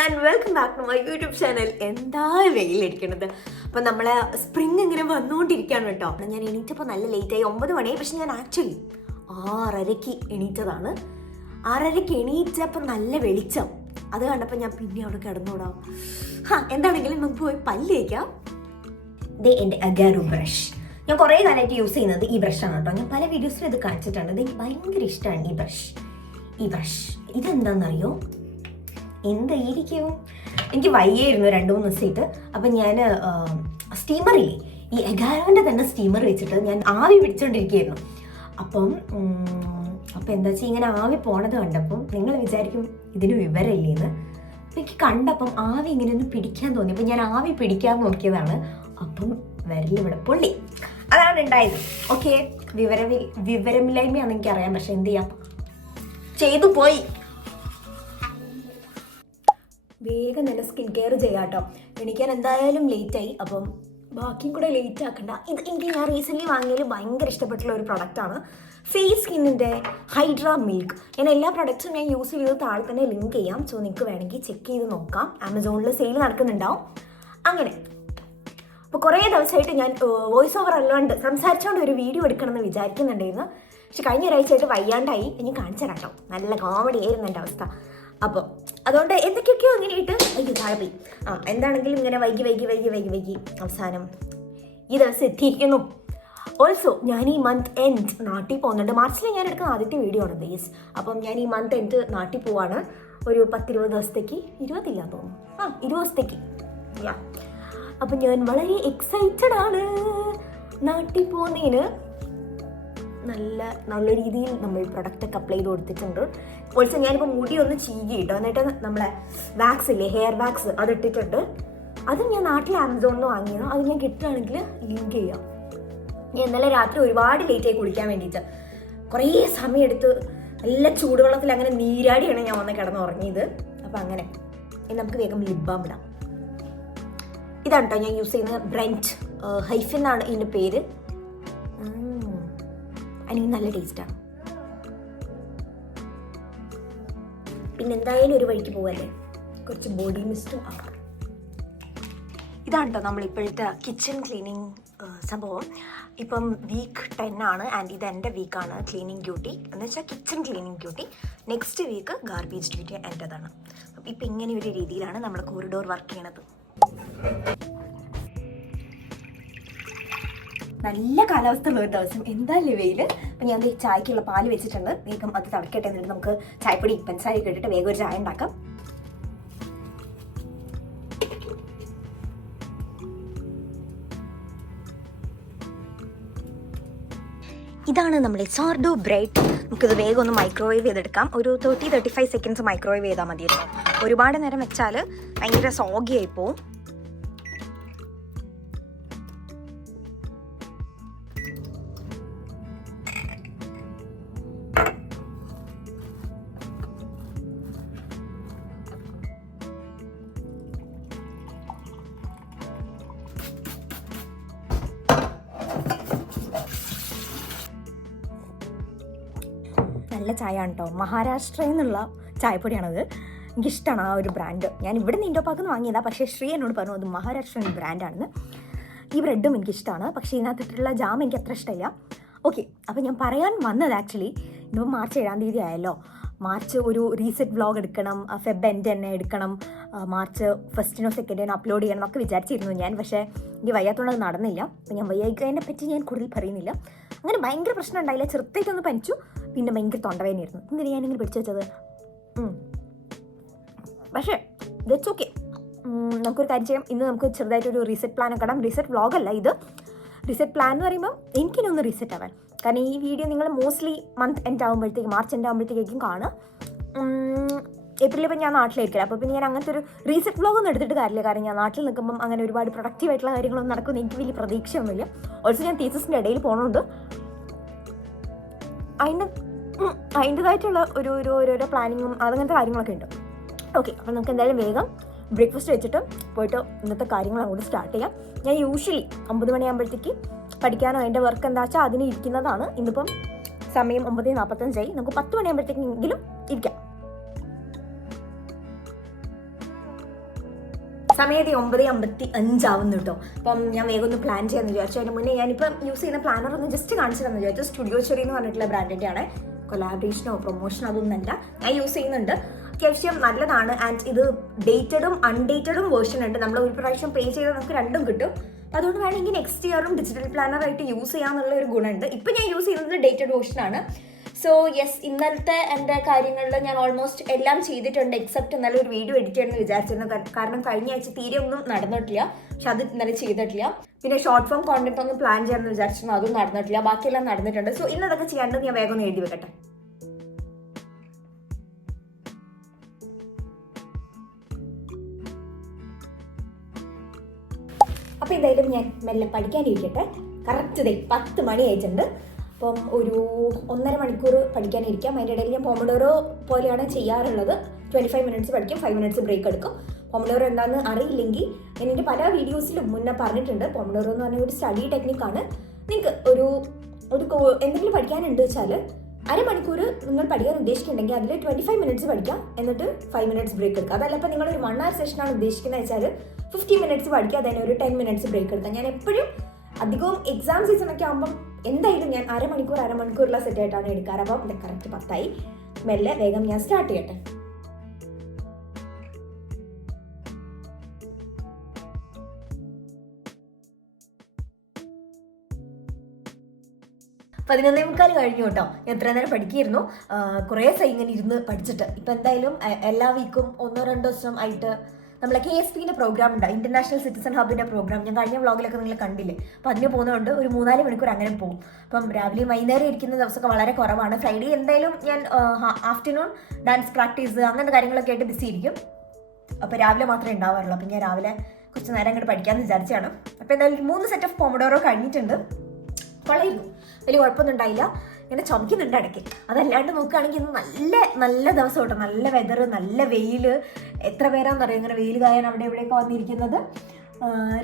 And welcome back to my YouTube channel. എന്താ വെയിലടിക്കണത്. അപ്പം നമ്മളെ സ്പ്രിങ് ഇങ്ങനെ വന്നുകൊണ്ടിരിക്കുകയാണ് കേട്ടോ. ഞാൻ എണീറ്റപ്പോൾ നല്ല ലേറ്റായി, 9 മണിയായി. പക്ഷെ ഞാൻ ആക്ച്വലി 6:30 എണീറ്റതാണ്. 6:30 എണീറ്റപ്പോൾ നല്ല വെളിച്ചം. അത് കണ്ടപ്പോൾ ഞാൻ പിന്നെ അവിടെ കിടന്നോടാം. എന്താണെങ്കിലും നമുക്ക് പോയി പല്ല് തേക്കാം. ദേ എൻ്റെ അഗാറോ ബ്രഷ്. ഞാൻ കുറേ കാലമായിട്ട് യൂസ് ചെയ്യുന്നത് ഈ ബ്രഷാണ് കേട്ടോ. ഞാൻ പല വീഡിയോസിലും ഇത് കാണിച്ചിട്ടുണ്ട്. എനിക്ക് ഭയങ്കര ഇഷ്ടമാണ് ഈ ബ്രഷ്. ഇതെന്താണെന്നറിയോ? എന്തായിരിക്കും? എനിക്ക് വയ്യായിരുന്നു 2-3 ദിവസമായിട്ട്. അപ്പം ഞാൻ സ്റ്റീമറില്ലേ, ഈ എഗാരോൻ്റെ തന്നെ സ്റ്റീമർ വെച്ചിട്ട് ഞാൻ ആവി പിടിച്ചോണ്ടിരിക്കുകയായിരുന്നു. അപ്പം എന്താ വെച്ചാൽ ഇങ്ങനെ ആവി പോണത് കണ്ടപ്പം നിങ്ങൾ വിചാരിക്കും ഇതിന് വിവരമില്ലേന്ന്. അപ്പം എനിക്ക് കണ്ടപ്പം ആവി ഇങ്ങനെ ഒന്ന് പിടിക്കാൻ തോന്നി. അപ്പം ഞാൻ ആവി പിടിക്കാൻ നോക്കിയതാണ്. അപ്പം വിരലിവിടെ പൊള്ളി. അതാണ് ഉണ്ടായത്. ഓക്കെ, വിവരമില്ലായ്മയാണെന്ന് എനിക്കറിയാം. പക്ഷെ എന്ത് ചെയ്യാം, ചെയ്തു പോയി. വേഗം തന്നെ സ്കിൻ കെയർ ചെയ്യാം കേട്ടോ. എണീക്കാൻ എന്തായാലും ലേറ്റായി. അപ്പം ബാക്കിയും കൂടെ ലേറ്റ് ആക്കണ്ട. എനിക്ക് ഞാൻ റീസെൻ്റ്ലി വാങ്ങിയതിൽ ഭയങ്കര ഇഷ്ടപ്പെട്ടുള്ള ഒരു പ്രൊഡക്റ്റാണ് ഫേസ് സ്കിന്നിൻ്റെ ഹൈഡ്ര മിൽക്ക്. ഞാൻ എല്ലാ പ്രൊഡക്ട്സും ഞാൻ യൂസ് ചെയ്ത് താഴെ തന്നെ ലിങ്ക് ചെയ്യാം. സോ നിങ്ങൾക്ക് വേണമെങ്കിൽ ചെക്ക് ചെയ്ത് നോക്കാം. ആമസോണിൽ സെയിൽ നടക്കുന്നുണ്ടാവും. അങ്ങനെ അപ്പോൾ കുറേ ദിവസമായിട്ട് ഞാൻ വോയിസ് ഓവർ അല്ലാണ്ട് സംസാരിച്ചുകൊണ്ട് ഒരു വീഡിയോ എടുക്കണമെന്ന് വിചാരിക്കുന്നുണ്ടായിരുന്നു. പക്ഷെ കഴിഞ്ഞ ഒരാഴ്ചയായിട്ട് വയ്യാണ്ടായി. ഇനി കാണിച്ചു തരാം കേട്ടോ. നല്ല കോമഡി ആയിരുന്നു എൻ്റെ അവസ്ഥ. അപ്പോൾ അതുകൊണ്ട് എന്തൊക്കെയൊക്കെയോ ഇങ്ങനെയിട്ട് താഴെ പോയി. എന്താണെങ്കിലും ഇങ്ങനെ വൈകി അവസാനം ഈ ദിവസം എത്തിയിരിക്കുന്നു. ഓൾസോ ഞാൻ ഈ മന്ത് എൻഡ് നാട്ടിൽ പോകുന്നുണ്ട്. മാർച്ചിൽ ഞാൻ എടുക്കുന്ന ആദ്യത്തെ വീഡിയോ ആണ് ബേസ്. അപ്പം ഞാൻ ഈ മന്ത് എൻഡ് നാട്ടിൽ പോവാണ്. ഒരു 10-20 ദിവസത്തേക്ക്, 20 ഇല്ല തോന്നുന്നു, 20 ദിവസത്തേക്ക്. അപ്പം ഞാൻ വളരെ എക്സൈറ്റഡ് ആണ് നാട്ടിൽ പോകുന്നതിന്. നല്ല രീതിയിൽ നമ്മൾ പ്രൊഡക്റ്റൊക്കെ അപ്ലൈ ചെയ്ത് കൊടുത്തിട്ടുണ്ട്. ഓൾസോ ഞാനിപ്പോൾ മുടി ഒന്ന് ചീകി ഇട്ടോ. എന്നിട്ട് നമ്മളെ വാക്സ് ഇല്ലേ, ഹെയർ വാക്സ്, അതിട്ടിട്ടുണ്ട്. അത് ഞാൻ നാട്ടിൽ ആമസോണിൽ നിന്ന് വാങ്ങിയത്. അത് ഞാൻ കിട്ടുകയാണെങ്കിൽ ലിങ്ക് ചെയ്യാം. ഞാൻ ഇന്നലെ രാത്രി ഒരുപാട് ലേറ്റായി കുളിക്കാൻ വേണ്ടിയിട്ട്. കുറേ സമയമെടുത്ത് നല്ല ചൂടുവെള്ളത്തിൽ അങ്ങനെ നീരാടിയാണ് ഞാൻ വന്ന് കിടന്നുറങ്ങിയത്. അപ്പം അങ്ങനെ നമുക്ക് വേഗം ലിപ് ബാം ഇടാം. ഇതാണ് കേട്ടോ ഞാൻ യൂസ് ചെയ്യുന്നത്. ബ്രെൻറ്റ് ഹൈഫൻ എന്നാണ് ഇതിൻ്റെ പേര്. എനിക്ക് നല്ല ടേസ്റ്റാണ്. പിന്നെ എന്തായാലും ഒരു വഴിക്ക് പോവല്ലേ, കുറച്ച് ബോഡി മിസ്റ്റും ആക്കാം. ഇതാണ് കേട്ടോ നമ്മളിപ്പോഴത്തെ കിച്ചൺ ക്ലീനിങ് സംഭവം. ഇപ്പം വീക്ക് 10 ആണ്. ആൻഡ് ഇത് എൻ്റെ വീക്കാണ് ക്ലീനിങ് ഡ്യൂട്ടി, എന്ന് വെച്ചാൽ kitchen cleaning duty. Next week garbage duty എൻ്റെതാണ്. അപ്പം ഇപ്പം ഇങ്ങനെ ഒരു രീതിയിലാണ് നമ്മൾ കോറിഡോർ വർക്ക് ചെയ്യണത്. നല്ല കാലാവസ്ഥ ഉള്ള ഒരു ദിവസം. എന്തായാലും വെയിൽ. അപ്പം ഞാൻ ചായക്കുള്ള പാല് വെച്ചിട്ടുണ്ട്. വേഗം അത് തിളക്കട്ടെ. എന്നിട്ട് നമുക്ക് ചായപ്പൊടി പഞ്ചസാരയൊക്കെ ഇട്ടിട്ട് വേഗം ഒരു ചായ ഉണ്ടാക്കാം. ഇതാണ് നമ്മുടെ സോർഡോ ബ്രെഡ്. നമുക്കിത് വേഗം ഒന്ന് മൈക്രോവേവ് ചെയ്തെടുക്കാം. ഒരു 30-35 സെക്കൻഡ്സ് മൈക്രോവേവ് ചെയ്താൽ മതിയല്ലോ. ഒരുപാട് നേരം വെച്ചാൽ ഭയങ്കര സോഗിയായി പോവും. നല്ല ചായ ആണ് കേട്ടോ. മഹാരാഷ്ട്രയിൽ നിന്നുള്ള ചായപ്പൊടിയാണത്. എനിക്കിഷ്ടമാണ് ആ ഒരു ബ്രാൻഡ്. ഞാൻ ഇവിടെ നിന്ന് ഇൻഡോപാക്കിന്ന് വാങ്ങിയതാണ്. പക്ഷേ ശ്രീ എന്നോട് പറഞ്ഞു അത് മഹാരാഷ്ട്രൻ ബ്രാൻഡാണെന്ന്. ഈ ബ്രെഡും എനിക്കിഷ്ടമാണ്. പക്ഷേ ഇതിനകത്തിട്ടുള്ള ജാം എനിക്ക് അത്ര ഇഷ്ടമില്ല. ഓക്കെ, അപ്പോൾ ഞാൻ പറയാൻ വന്നത് ആക്ച്വലി ഇന്നിപ്പോൾ മാർച്ച് 7-ാം തീയതി ആയല്ലോ. മാർച്ച് ഒരു റീസെറ്റ് വ്ളോഗ് എടുക്കണം, ഫെബ് എൻഡ് തന്നെ എടുക്കണം, മാർച്ച് 1-നോ 2-നോ അപ്ലോഡ് ചെയ്യണം എന്നൊക്കെ വിചാരിച്ചിരുന്നു ഞാൻ. പക്ഷേ എനിക്ക് വയ്യാത്തതുകൊണ്ട് അത് നടന്നില്ല. അപ്പോൾ ഞാൻ വയ്യായ്ക്കതിനെ പറ്റി ഞാൻ കൂടുതൽ പറയുന്നില്ല. അങ്ങനെ ഭയങ്കര പ്രശ്നം ഉണ്ടായില്ല. ചെറുതായിട്ടൊന്ന് പനിച്ചു. പിന്നെ ഭയങ്കര തൊണ്ടവേദനയായിരുന്നു. എന്തിനാ ഞാനിങ്ങനെ പിടിച്ചു വെച്ചത്? പക്ഷേ ദറ്റ്സ് ഓക്കെ. നമുക്കൊരു കാര്യം ചെയ്യാം. ഇന്ന് നമുക്ക് ചെറുതായിട്ടൊരു റീസെറ്റ് പ്ലാൻ ഒക്കെ ഇടാം. റീസെറ്റ് വ്ളോഗല്ല ഇത്. റീസെറ്റ് പ്ലാൻ എന്ന് പറയുമ്പോൾ എനിക്കിനൊന്ന് റീസെറ്റ് ആവാൻ. കാരണം ഈ വീഡിയോ നിങ്ങൾ മോസ്റ്റ്ലി മന്ത് എൻഡ് ആകുമ്പോഴത്തേക്കും, മാർച്ച് എൻഡ് ആകുമ്പോഴത്തേക്കും കാണുക. ഏപ്രിലിൽ ഇപ്പം ഞാൻ നാട്ടിലായിരിക്കില്ല. അപ്പോൾ പിന്നെ ഞാൻ അങ്ങനത്തെ ഒരു റീസെറ്റ് വ്ളോഗൊന്നും എടുത്തിട്ട് കാര്യമില്ല. കാരണം ഞാൻ നാട്ടിൽ നിൽക്കുമ്പം അങ്ങനെ ഒരുപാട് പ്രൊഡക്റ്റീവായിട്ടുള്ള കാര്യങ്ങളൊന്നും നടക്കുമെന്ന് എനിക്ക് വലിയ പ്രതീക്ഷയൊന്നുമില്ല. ഓൾസോ ഞാൻ തീസിൻ്റെ ഇടയിൽ പോകണമുണ്ട്. അതിൻ്റെതായിട്ടുള്ള ഓരോരോ പ്ലാനിങ്ങും അതങ്ങനത്തെ കാര്യങ്ങളൊക്കെ ഉണ്ട്. ഓക്കെ, അപ്പോൾ നമുക്ക് എന്തായാലും വേഗം ബ്രേക്ക്ഫാസ്റ്റ് വെച്ചിട്ട് പോയിട്ട് ഇന്നത്തെ കാര്യങ്ങൾ അങ്ങോട്ട് സ്റ്റാർട്ട് ചെയ്യാം. ഞാൻ യൂഷ്വലി 9 മണിയാകുമ്പോഴത്തേക്ക് പഠിക്കാനോ എൻ്റെ വർക്ക് എന്താ വെച്ചാൽ അതിന് ഇരിക്കുന്നതാണ്. ഇന്നിപ്പം സമയം 9:45. നമുക്ക് 10 മണിയാകുമ്പോഴത്തേക്കെങ്കിലും ഇരിക്കാം. സമയത്ത് 9:55 ആവുന്നു കേട്ടോ. അപ്പം ഞാൻ വേഗം ഒന്ന് പ്ലാൻ ചെയ്യാമെന്ന് വിചാരിച്ചു. അതിന് മുന്നേ ഞാനിപ്പം യൂസ് ചെയ്യുന്ന പ്ലാനർ ഒന്ന് ജസ്റ്റ് കാണിച്ചു തരാമെന്ന് വിചാരിച്ചു. സ്റ്റുഡിയോ ചെറി എന്ന് പറഞ്ഞിട്ടുള്ള ബ്രാൻഡിൻ്റെ ആണ്. കൊലാബറേഷനോ പ്രൊമോഷനോ അതൊന്നുമല്ല, ഞാൻ യൂസ് ചെയ്യുന്നുണ്ട്. അത്യാവശ്യം നല്ലതാണ്. ആൻഡ് ഇത് ഡേറ്റഡും അൺഡേറ്റഡും വേർഷൻ ഉണ്ട്. നമ്മൾ ഒരു പ്രാവശ്യം പേ ചെയ്താൽ നമുക്ക് രണ്ടും കിട്ടും. അതുകൊണ്ട് വേണമെങ്കിൽ നെക്സ്റ്റ് ഇയറും ഡിജിറ്റൽ പ്ലാനറായിട്ട് യൂസ് ചെയ്യാമെന്നുള്ള ഒരു ഗുണമുണ്ട്. ഇപ്പം ഞാൻ യൂസ് ചെയ്യുന്നത് ഡേറ്റഡ് വേർഷനാണ്. സോ യെസ്, ഇന്നലത്തെ എൻ്റെ കാര്യങ്ങളിൽ ഞാൻ ഓൾമോസ്റ്റ് എല്ലാം ചെയ്തിട്ടുണ്ട്. എക്സെപ്റ്റ് ഇന്നലെ ഒരു വീഡിയോ എഡിറ്റ് ചെയ്യണമെന്ന് വിചാരിച്ചിരുന്നു. കാരണം കഴിഞ്ഞ ആഴ്ച തീരെ ഒന്നും നടന്നിട്ടില്ല. പക്ഷെ അത് ഇന്നലെ ചെയ്തിട്ടില്ല. പിന്നെ ഷോർട്ട് ഫോം കോണ്ടന്റ് ഒന്നും പ്ലാൻ ചെയ്യാമെന്ന് വിചാരിച്ചിരുന്നു, അതും നടന്നിട്ടില്ല. ബാക്കിയെല്ലാം നടന്നിട്ടുണ്ട്. സോ ഇന്നതൊക്കെ ചെയ്യാണ്ട് ഞാൻ വേഗം ഒന്ന് എഴുതി വെക്കട്ടെ. അപ്പോൾ എന്തായാലും ഞാൻ മെല്ലെ പഠിക്കാനിരിക്കട്ടെ. കറക്റ്റ് 10 മണി ആയിട്ടുണ്ട്. അപ്പം ഒരു 1.5 മണിക്കൂർ പഠിക്കാനിരിക്കാം. അതിൻ്റെ ഇടയിൽ ഞാൻ പോമഡോറോ പോലെയാണ് ചെയ്യാറുള്ളത്. 25 മിനിറ്റ്സ് പഠിക്കും, 5 മിനിറ്റ്സ് ബ്രേക്ക് എടുക്കും. പോമഡോറോ എന്താണെന്ന് അറിയില്ലെങ്കിൽ എൻ്റെ പല വീഡിയോസിലും മുന്നേ പറഞ്ഞിട്ടുണ്ട്. പോമഡോറോ എന്ന് പറഞ്ഞ ഒരു സ്റ്റഡി ടെക്നിക്കാണ്. നിങ്ങൾക്ക് ഒരു എന്തെങ്കിലും പഠിക്കാനുണ്ട് വെച്ചാൽ അരമണിക്കൂർ നിങ്ങൾ പഠിക്കാൻ ഉദ്ദേശിക്കുന്നുണ്ടെങ്കിൽ അതിൽ 25 മിനിറ്റ്സ് പഠിക്കാം, എന്നിട്ട് 5 മിനിറ്റ്സ് ബ്രേക്ക് എടുക്കുക. അതല്ല ഇപ്പം നിങ്ങളൊരു 1 hour സെഷനാണ് ഉദ്ദേശിക്കുന്നത് വെച്ചാൽ 50 മിനിറ്റ്സ് പഠിക്കുക, അതിന് ഒരു 10 മിനിറ്റ്സ് ബ്രേക്ക് എടുക്കാം. ഞാൻ എപ്പോഴും അധികവും എക്സാം സീസണൊക്കെ ആകുമ്പം എന്തായാലും ഞാൻ അരമണിക്കൂറുള്ള സെറ്റായിട്ടാണ് എടുക്കാറ്. അപ്പം ഇത് കറക്റ്റ് 10 മെല്ലെ വേഗം ഞാൻ സ്റ്റാർട്ട് ചെയ്യട്ടെ. പതിനൊന്നേ മുക്കാൽ കഴിഞ്ഞു കേട്ടോ. ഞാൻ എത്ര നേരം പഠിക്കുകയായിരുന്നു. കുറേ ദിവസം ഇങ്ങനെ ഇരുന്ന് പഠിച്ചിട്ട് ഇപ്പം എന്തായാലും എല്ലാ വീക്കും 1-2 ദിവസം ആയിട്ട് നമ്മളെ KSPന്റെ പ്രോഗ്രാം ഉണ്ട്, ഇന്റർനാഷണൽ സിറ്റിസൺ ഹബിന്റെ പ്രോഗ്രാം. ഞാൻ കഴിഞ്ഞ വ്ളോഗിലൊക്കെ നിങ്ങൾ കണ്ടില്ലേ. അപ്പം അതിന് പോകുന്നതുകൊണ്ട് ഒരു 3-4 മണിക്കൂർ അങ്ങനെ പോകും. അപ്പം രാവിലെ വൈകുന്നേരം ഇരിക്കുന്ന ദിവസമൊക്കെ വളരെ കുറവാണ്. ഫ്രൈഡേ എന്തായാലും ഞാൻ ആഫ്റ്റർനൂൺ ഡാൻസ് പ്രാക്ടീസ് അങ്ങനത്തെ കാര്യങ്ങളൊക്കെ ആയിട്ട് ബിസി ഇരിക്കും. അപ്പോൾ രാവിലെ മാത്രമേ ഉണ്ടാവാറുള്ളൂ. അപ്പം ഞാൻ രാവിലെ കുറച്ച് നേരം അങ്ങോട്ട് പഠിക്കാമെന്ന് വിചാരിച്ചാണ്. അപ്പോൾ എന്തായാലും 3 സെറ്റ് ഓഫ് പോമഡോറോ കഴിഞ്ഞിട്ടുണ്ട്. കൊള്ളായിരുന്നു, വലിയ കുഴപ്പമൊന്നും ഉണ്ടായില്ല. ഇങ്ങനെ ചുമക്കുന്നുണ്ട് ഇടയ്ക്ക്. അതല്ലാണ്ട് നോക്കുകയാണെങ്കിൽ ഇന്ന് നല്ല ദിവസം കേട്ടോ. നല്ല വെതർ, നല്ല വെയിൽ. എത്ര പേരാന്ന് അറിയാം ഇങ്ങനെ വെയിൽ കായാൻ അവിടെ എവിടെയൊക്കെ വന്നിരിക്കുന്നത്.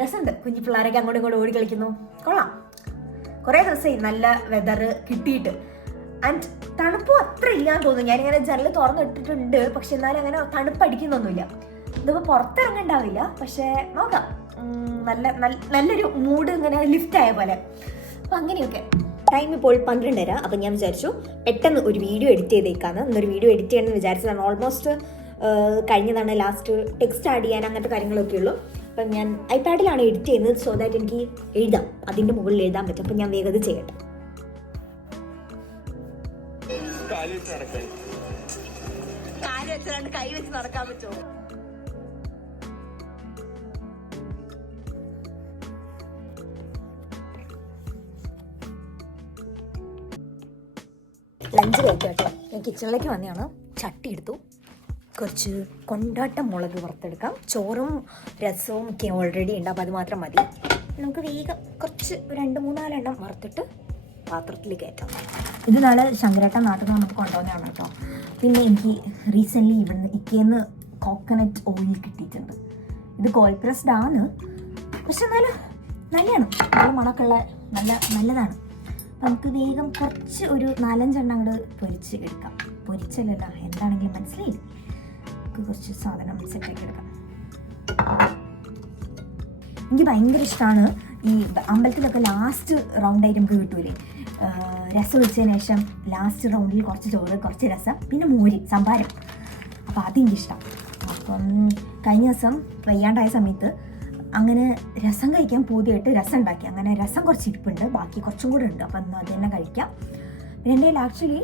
രസമുണ്ട്. കുഞ്ഞു പിള്ളേരൊക്കെ അങ്ങോട്ടും ഇങ്ങോട്ടും ഓടി കളിക്കുന്നു. കൊള്ളാം. കുറേ ദിവസമായി നല്ല വെതർ കിട്ടിയിട്ട്. ആൻഡ് തണുപ്പും അത്ര ഇല്ലാന്ന് തോന്നുന്നു. ഞാനിങ്ങനെ ജനൽ തുറന്നിട്ടിട്ടുണ്ട്, പക്ഷെ എന്നാലും അങ്ങനെ തണുപ്പടിക്കുന്നൊന്നുമില്ല. ഇതിപ്പോൾ പുറത്തിറങ്ങണ്ടാവില്ല, പക്ഷേ നോക്കാം. നല്ലൊരു മൂഡ് ഇങ്ങനെ ലിഫ്റ്റ് ആയ പോലെ. അപ്പം അങ്ങനെയൊക്കെ. ടൈം ഇപ്പോൾ 12:30. അപ്പം ഞാൻ വിചാരിച്ചു പെട്ടെന്ന് ഒരു വീഡിയോ എഡിറ്റ് ചെയ്തേക്കാന്ന്. ഇന്നൊരു വീഡിയോ എഡിറ്റ് ചെയ്യണമെന്ന് വിചാരിച്ചതാണ്. ഓൾമോസ്റ്റ് കഴിഞ്ഞതാണ്. ലാസ്റ്റ് ടെക്സ്റ്റ് ആഡ് ചെയ്യാൻ അങ്ങനത്തെ കാര്യങ്ങളൊക്കെ ഉള്ളൂ. അപ്പം ഞാൻ ഐപാഡിലാണ് എഡിറ്റ് ചെയ്യുന്നത്. സോ ദാറ്റ് എനിക്ക് എഴുതാം, അതിൻ്റെ മുകളിൽ എഴുതാൻ പറ്റും. അപ്പം ഞാൻ വേഗം ചെയ്യട്ടെ. കൈ വെച്ച് നടക്കാൻ പറ്റുമോ? ലഞ്ച് കഴിക്കാം കേട്ടോ. ഞാൻ കിച്ചണിലേക്ക് വന്നെയാണ്. ചട്ടി എടുത്തു, കുറച്ച് കൊണ്ടാട്ട മുളക് വറുത്തെടുക്കാം. ചോറും രസവും ഒക്കെ ഓൾറെഡി ഉണ്ട്, അപ്പോൾ അത് മാത്രം മതി. നമുക്ക് വേഗം കുറച്ച് 2-3-4 എണ്ണം വറുത്തിട്ട് പാത്രത്തിൽ കയറ്റാം. ഇത് നാളെ ശങ്കരേട്ടൻ നാട്ടിൽ നിന്ന് നമുക്ക് കൊണ്ടുപോകുന്നതാണ് കേട്ടോ. പിന്നെ എനിക്ക് റീസെൻ്റ്ലി ഇവിടുന്ന് ഇക്കേന്ന് കോക്കനട്ട് ഓയിൽ കിട്ടിയിട്ടുണ്ട്. ഇത് കോൾഡ് പ്രസ്ഡ് ആണ്, പക്ഷെ എന്നാലും നല്ലതാണ്. നല്ല മണക്കുള്ള നല്ലതാണ്. നമുക്ക് വേഗം കുറച്ച് ഒരു 4-5 എണ്ണം അങ്ങോട്ട് പൊരിച്ച് എടുക്കാം. പൊരിച്ചല്ല, എന്താണെങ്കിലും മനസ്സിലായില്ല. നമുക്ക് കുറച്ച് സാധനം സെറ്റാക്കി എടുക്കാം. എനിക്ക് ഭയങ്കര ഇഷ്ടമാണ് ഈ അമ്പലത്തിലൊക്കെ ലാസ്റ്റ് റൗണ്ടായിട്ട് നമുക്ക് കിട്ടൂലേ, രസം ഒഴിച്ചതിന് ശേഷം ലാസ്റ്റ് റൗണ്ടിൽ കുറച്ച് ചോറ്, കുറച്ച് രസം, പിന്നെ മോര്, സംഭാരം. അപ്പോൾ അതെനിക്കിഷ്ടം. അപ്പം കഴിഞ്ഞ ദിവസം വയ്യാണ്ടായ സമയത്ത് അങ്ങനെ രസം കഴിക്കാൻ പൂതിയായിട്ട് രസം ഉണ്ടാക്കി. അങ്ങനെ രസം കുറച്ച് ഇരിപ്പുണ്ട്, ബാക്കി കുറച്ചും കൂടെ ഉണ്ട്. അപ്പം അത് തന്നെ കഴിക്കാം. പിന്നെ എൻ്റെ കയ്യിൽ ആക്ച്വലി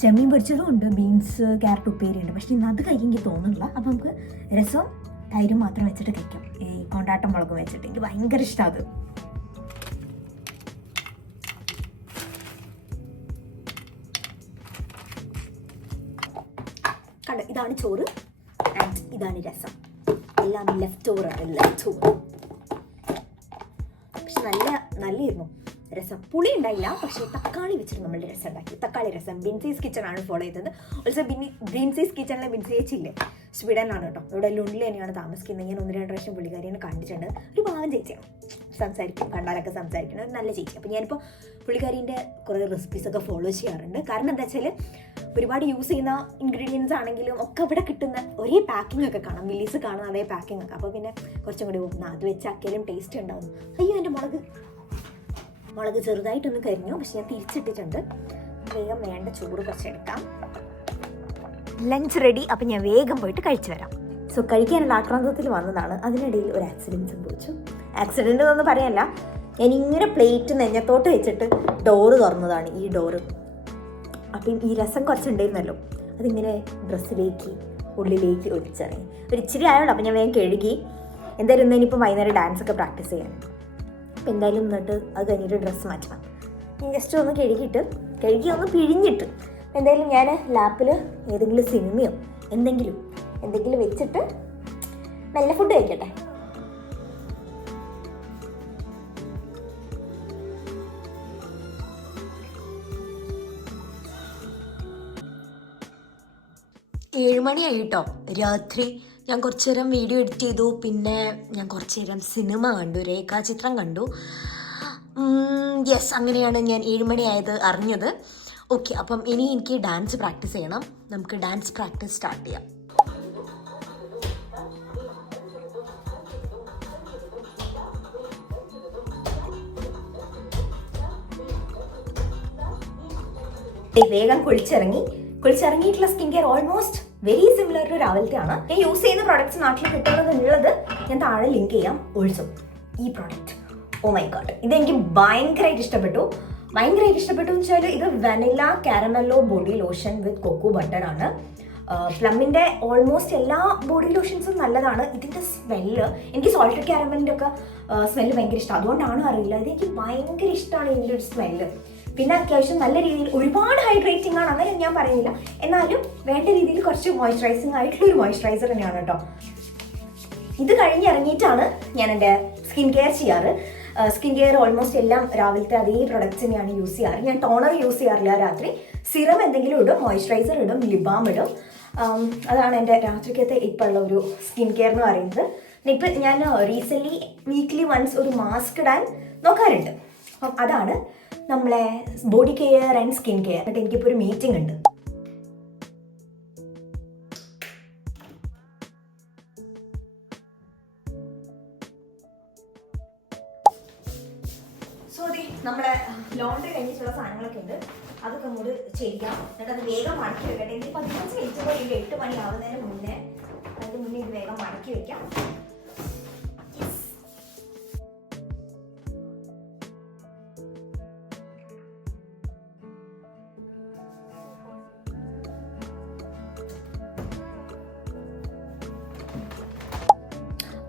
ചെമ്മീൻ പൊരിച്ചതും ഉണ്ട്, ബീൻസ് ക്യാരറ്റ് ഉപ്പേരി ഉണ്ട്. പക്ഷേ ഇന്ന് അത് കഴിക്കാൻ തോന്നുന്നില്ല. അപ്പം നമുക്ക് രസവും തൈരും മാത്രം വെച്ചിട്ട് കഴിക്കാം. ഈ കൊണ്ടാട്ടം മുളകും വെച്ചിട്ട് എനിക്ക് ഭയങ്കര ഇഷ്ടം അത്. കണ്ട, ഇതാണ് ചോറ് ആൻഡ് ഇതാണ് രസം. എല്ലാം ലെഫ്റ്റ് ഓവറാണ്. പക്ഷെ നല്ലായിരുന്നു രസം. പുളി ഉണ്ടായില്ല, പക്ഷേ തക്കാളി വെച്ചിട്ട് നമ്മളുടെ രസം ഉണ്ടാക്കി. തക്കാളി രസം ബിൻസീസ് കിച്ചൺ ആണ് ഫോളോ ചെയ്തത്. ഓൾസോ ബിൻസീസ് കിച്ചണിലെ ബിൻസി ചേച്ചിയില്ലേ, സ്വീഡനിലാണ് കേട്ടോ. ഇവിടെ ലുണ്ടിൽ തന്നെയാണ് താമസിക്കുന്നത്. ഞാൻ 1-2 പ്രാവശ്യം പുള്ളിക്കാരിയെ കണ്ടിട്ടുണ്ട്. ഒരു പാവം ചേച്ചിയാണ്, സംസാരിക്കും, കണ്ടാലൊക്കെ സംസാരിക്കണം, ഒരു നല്ല ചേച്ചി. അപ്പോൾ ഞാനിപ്പോൾ പുള്ളിക്കാരീൻ്റെ കുറേ റെസിപ്പീസൊക്കെ ഫോളോ ചെയ്യാറുണ്ട്. കാരണം എന്താ വെച്ചാൽ ഒരുപാട് യൂസ് ചെയ്യുന്ന ഇൻഗ്രീഡിയൻസ് ആണെങ്കിലും ഒക്കെ ഇവിടെ കിട്ടുന്ന ഒരേ പാക്കിംഗ് ഒക്കെ കാണാം, വില്ലീസ് കാണുന്ന അതേ പാക്കിംഗ് ഒക്കെ. അപ്പോൾ പിന്നെ കുറച്ചും കൂടി അത് വെച്ചാക്കിയാലും ടേസ്റ്റ് ഉണ്ടാവും. അയ്യോ എൻ്റെ മുളക് ചെറുതായിട്ടൊന്ന് കരിഞ്ഞു, പക്ഷെ ഞാൻ തിരിച്ചിട്ടിട്ടുണ്ട്. വേഗം വേണ്ട ചോറ് കുറച്ചെടുക്കാം. Lunch ready. അപ്പം ഞാൻ വേഗം പോയിട്ട് കഴിച്ചു വരാം. സോ കഴിക്കാനുള്ള ആക്രാന്തത്തിൽ വന്നതാണ്. അതിനിടയിൽ ഒരു ആക്സിഡൻറ്റ് സംഭവിച്ചു. ആക്സിഡൻ്റ് എന്നൊന്നും പറയാനല്ല, ഞാൻ ഇങ്ങനെ പ്ലേറ്റ് നെഞ്ഞത്തോട്ട് വെച്ചിട്ട് ഡോറ് തുറന്നതാണ്, ഈ ഡോറ്. അപ്പം ഈ രസം കുറച്ചുണ്ടായിരുന്നല്ലോ, അതിങ്ങനെ ഡ്രസ്സിലേക്ക് ഉള്ളിലേക്ക് ഒലിച്ചിറങ്ങി. ഒരു ഇച്ചിരി ആയുള്ളൂ. അപ്പം ഞാൻ വേഗം കഴുകി. എന്തായാലും ഇന്നിപ്പോൾ വൈകുന്നേരം ഡാൻസൊക്കെ പ്രാക്ടീസ് ചെയ്യാനുണ്ട്. അപ്പം എന്തായാലും എന്നിട്ട് അത് കഴിഞ്ഞിട്ട് ഡ്രസ്സ് മാറ്റണം. ജസ്റ്റ് ഒന്ന് കഴുകി ഒന്ന് പിഴിഞ്ഞിട്ട് എന്തായാലും ഞാൻ ലാപ്പിൽ ഏതെങ്കിലും സിനിമയോ എന്തെങ്കിലും വെച്ചിട്ട് നല്ല ഫുഡ് കഴിക്കട്ടെ. ഏഴുമണിയായി കേട്ടോ രാത്രി. ഞാൻ കുറച്ചു നേരം വീഡിയോ എഡിറ്റ് ചെയ്തു. പിന്നെ ഞാൻ കുറച്ചു നേരം സിനിമ കണ്ടു, രേഖാചിത്രം കണ്ടു. യെസ്, അങ്ങനെയാണ് ഞാൻ 7 മണിയായത് അറിഞ്ഞത്. ഓക്കെ, അപ്പം ഇനി എനിക്ക് ഡാൻസ് പ്രാക്ടീസ് ചെയ്യണം. നമുക്ക് ഡാൻസ് പ്രാക്ടീസ് സ്റ്റാർട്ട് ചെയ്യാം. വേഗം കുളിച്ചിറങ്ങിയിട്ടുള്ള skin care almost very similar to രാവിലത്തെ ആണ്. ഞാൻ യൂസ് ചെയ്യുന്ന പ്രോഡക്ട്സ് നാട്ടിൽ കിട്ടുന്നത് ഞാൻ താഴെ ലിങ്ക് ചെയ്യാം. ഓൾസോ ഈ പ്രോഡക്റ്റ്, ഓ മൈ ഗോഡ്, ഇതെനിക്ക് ഭയങ്കരമായിട്ട് ഇഷ്ടപ്പെട്ടു എന്ന് വെച്ചാൽ ഇത് വെനില കാരമല്ലോ ബോഡി ലോഷൻ വിത്ത് കൊക്കോ ബട്ടർ ആണ്. പ്ലമ്മിൻ്റെ ഓൾമോസ്റ്റ് എല്ലാ ബോഡി ലോഷൻസും നല്ലതാണ്. ഇതിൻ്റെ സ്മെല്ല്, എനിക്ക് സോൾട്ടഡ് കാരമലിൻ്റെ ഒക്കെ സ്മെല്ല് ഭയങ്കര ഇഷ്ടം. അതുകൊണ്ടാണ് അറിയില്ല, ഇതെനിക്ക് ഭയങ്കര ഇഷ്ടമാണ് ഇതിൻ്റെ ഒരു സ്മെല്ല്. പിന്നെ അത്യാവശ്യം നല്ല രീതിയിൽ ഒരുപാട് ഹൈഡ്രേറ്റിംഗ് ആണ്, അങ്ങനെ ഞാൻ പറയുന്നില്ല. എന്നാലും വേണ്ട രീതിയിൽ കുറച്ച് മോയ്സ്ചറൈസിങ് ആയിട്ടുള്ള ഒരു മോയ്സ്ചറൈസർ തന്നെയാണ് കേട്ടോ. ഇത് കഴിഞ്ഞിറങ്ങിയിട്ടാണ് ഞാൻ എൻ്റെ സ്കിൻ കെയർ ചെയ്യാറ്. സ്കിൻ കെയർ ഓൾമോസ്റ്റ് എല്ലാം രാവിലത്തെ അതേ പ്രൊഡക്ട്സ് തന്നെയാണ് യൂസ് ചെയ്യാറ്. ഞാൻ ടോണർ യൂസ് ചെയ്യാറില്ല രാത്രി. സിറം എന്തെങ്കിലും ഇടും, മോയ്സ്ചറൈസർ ഇടും, ലിപ് ബാം ഇടും. അതാണ് എൻ്റെ രാത്രിക്കത്തെ ഇപ്പോൾ ഉള്ള ഒരു സ്കിൻ കെയർ എന്ന് പറയുന്നത്. ഇപ്പം ഞാൻ റീസെൻ്റ്ലി വീക്ക്ലി വൺസ് ഒരു മാസ്ക് ഇടാൻ നോക്കാറുണ്ട്. അപ്പം അതാണ് നമ്മളെ body care and skin care. എന്നിട്ട് എനിക്കിപ്പോൾ ഒരു മീറ്റിംഗ് ഉണ്ട്. സോ നമ്മളെ ലോണ്ടറി കഴിഞ്ഞിട്ടുള്ള സാധനങ്ങളൊക്കെ ഉണ്ട്, അതൊക്കെ അങ്ങോട്ട് ചെയ്യാം. എന്നിട്ട് അത് വേഗം മടക്കി വെക്കട്ടെ. എനിക്ക് 15 മിനിറ്റ് പോയി 8 മണി ആവുന്നതിന് മുന്നേ ഇത് വേഗം മടക്കി വെക്കാം.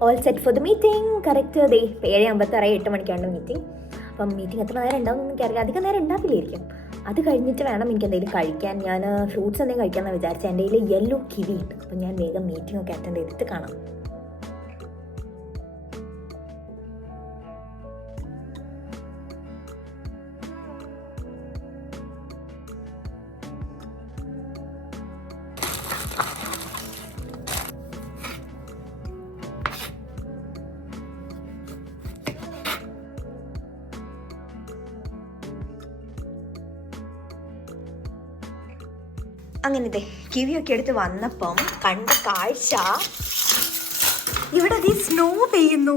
All set for the meeting. Correct 7:56, 8 മണിക്കാണ് മീറ്റിംഗ്. അപ്പം മീറ്റിംഗ് എത്ര നേരം ഉണ്ടാവും എന്ന് എനിക്കറിയാം. അധികം നേരം ഉണ്ടാവില്ലായിരിക്കും. അത് കഴിഞ്ഞിട്ട് വേണം എനിക്ക് എന്തെങ്കിലും കഴിക്കാൻ. ഞാൻ ഫ്രൂട്ട്സ് എന്തെങ്കിലും കഴിക്കാമെന്ന് വിചാരിച്ചാൽ എൻ്റെ കയ്യിൽ യെല്ലോ കിവി ഉണ്ട്. അപ്പം ഞാൻ വേഗം മീറ്റിംഗ് ഒക്കെ അറ്റൻഡ് ചെയ്തിട്ട് കാണാം. അങ്ങനത്തെ കിവിയൊക്കെ എടുത്ത് വന്നപ്പം കണ്ട കാഴ്ച, ഇവിടെ സ്നോ പെയ്യുന്നു.